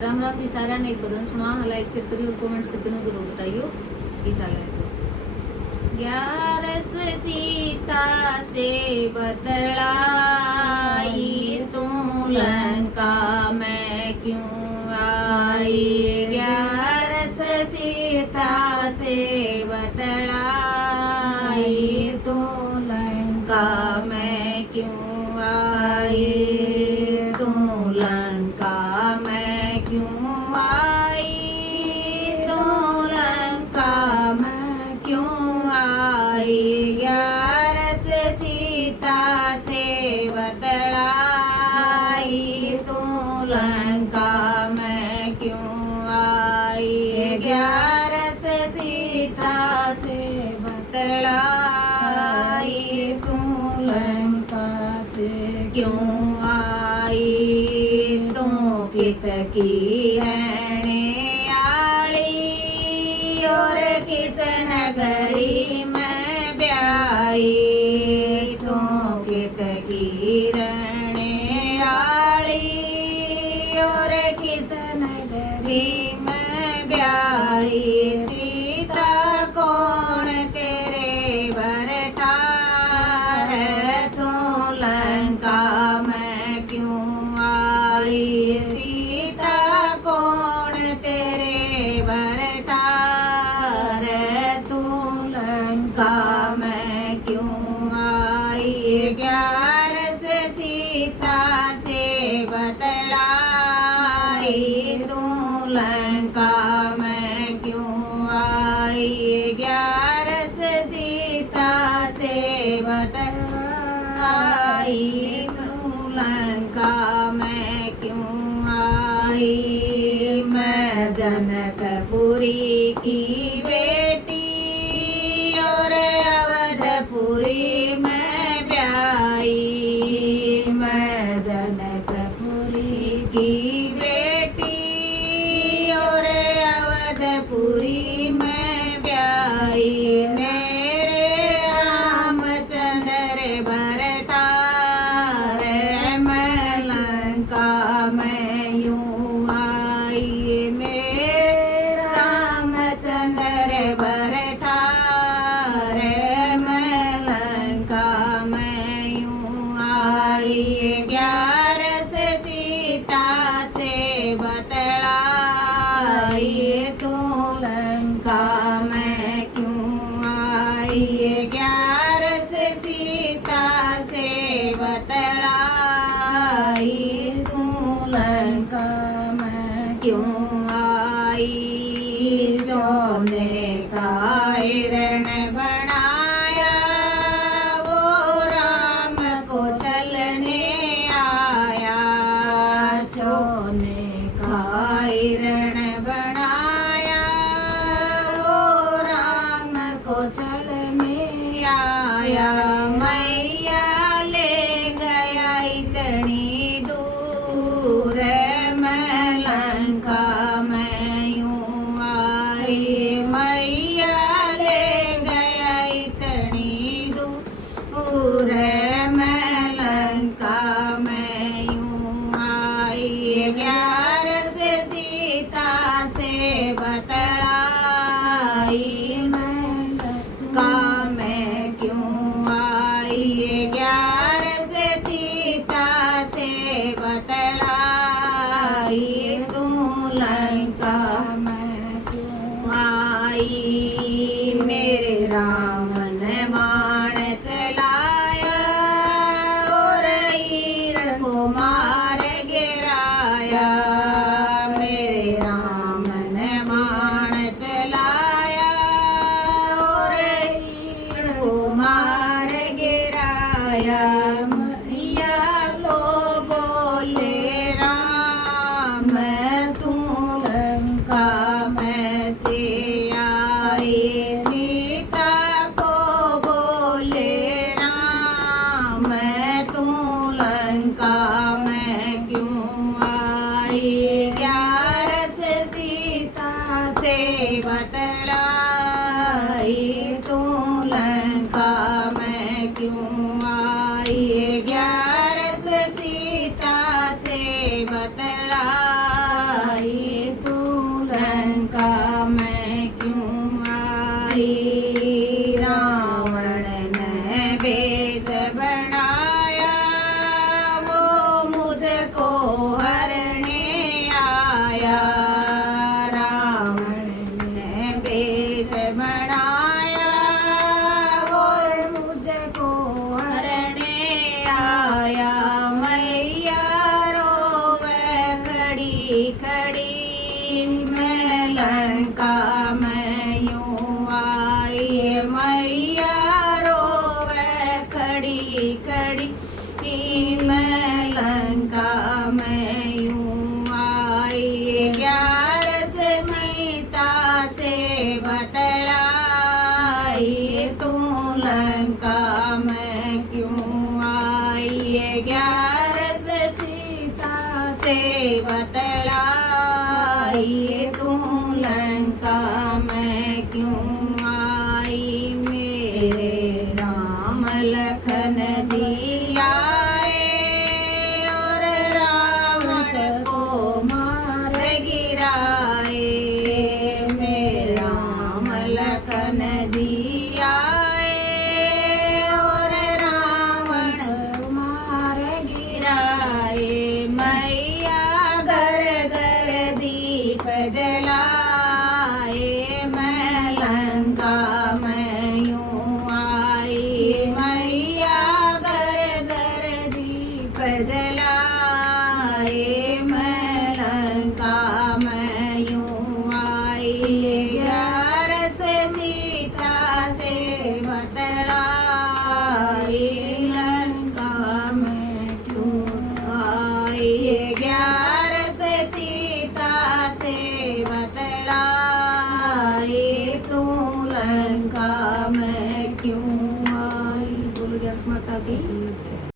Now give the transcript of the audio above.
राम राम जी सारा ने एक भजन सुना, लाइक शेयर करिए और कमेंट करके जरूर बताइयो कैसा लगे। 11 सीता से बतलाई तू लंका में क्यों आई। 11 सीता से बतलाई तू लंका में क्यों आई। तू लंका में क्यों आई। तू लंका में क्यों आई। 11 सीता से बतलाई तू लंका में क्यों आई। 11 सीता से बतलाई तू लंका से क्यों आई। तू कित की रहने आली और किस नगरी में ब्याई। तू कित की रहने आली और किस नगरी में ब्याई। सीता कौन तेरे भरतार। तू लंका में क्यों आई। सीता कौन तेरे भरतार। तू लंका में क्यों आई। 11 सीता से बतलाई तू लंका में क्यों आई। 11 सीता से बतलाई तू लंका में क्यों आई। मैं जनकपुरी की बेटी और अवधपुरी में ब्याई। मैं जनकपुरी की बेटी और अवधपुरी में ब्याई। मेरे रामचंद्र भरतार। मैं लंका में यूं आई। मेरे रामचंद्र भरतार। मैं लंका में यूं आई। 11 सीता से बतलाई तू लंका में क्यों आई। 11 सीता से बतलाई तू लंका में क्यों आई। सोने का हिरण बनाया वो राम को चलने आया। सोने का हिरण बनाया वो राम को चलने आया। मैया ले गया इतनी दूर। मैं लंका में यूं आई। मैया ले गया इतनी दूर। मैं लंका में यूं आई। 11 सीता से बतलाई मैं लंका में क्यों आई। 11 सीता से बतलाई तू लंका में क्यों आई। मेरे राम ने बाण चलाया और हिरण को मार गिराया। मेरे राम ने बाण चलाया और हिरण को मार गिराया। मैया लो बोले राम तू लंका में से आई। सीता को बोले राम तू लंका में क्यों आई। 11 सीता से बतलाई तू लंका में क्यों आई। 11 सीता से बतलाई खड़ी मैं लंका में यूं आई मैया रोवे खड़ी खड़ी मैं लंका में यूं आई 11 सीता से बतलाई तू लंका में क्यों आई 11 सीता से बतलाई तू लंका में क्यों आई मेरे राम लखन जी आए और रावण को मार गिराए मेरे राम लखन जी आए और रावण मार गिराए मैया घर घर दीप जलाए मैं लंका में यूं आई मैया घर घर दीप जलाए मैं लंका में यूं आई 11 सीता से बतलाई लंका में क्यों आई 11 सीता से बतलाई तू लंका में क्यों आई। बोलो 11 माता की।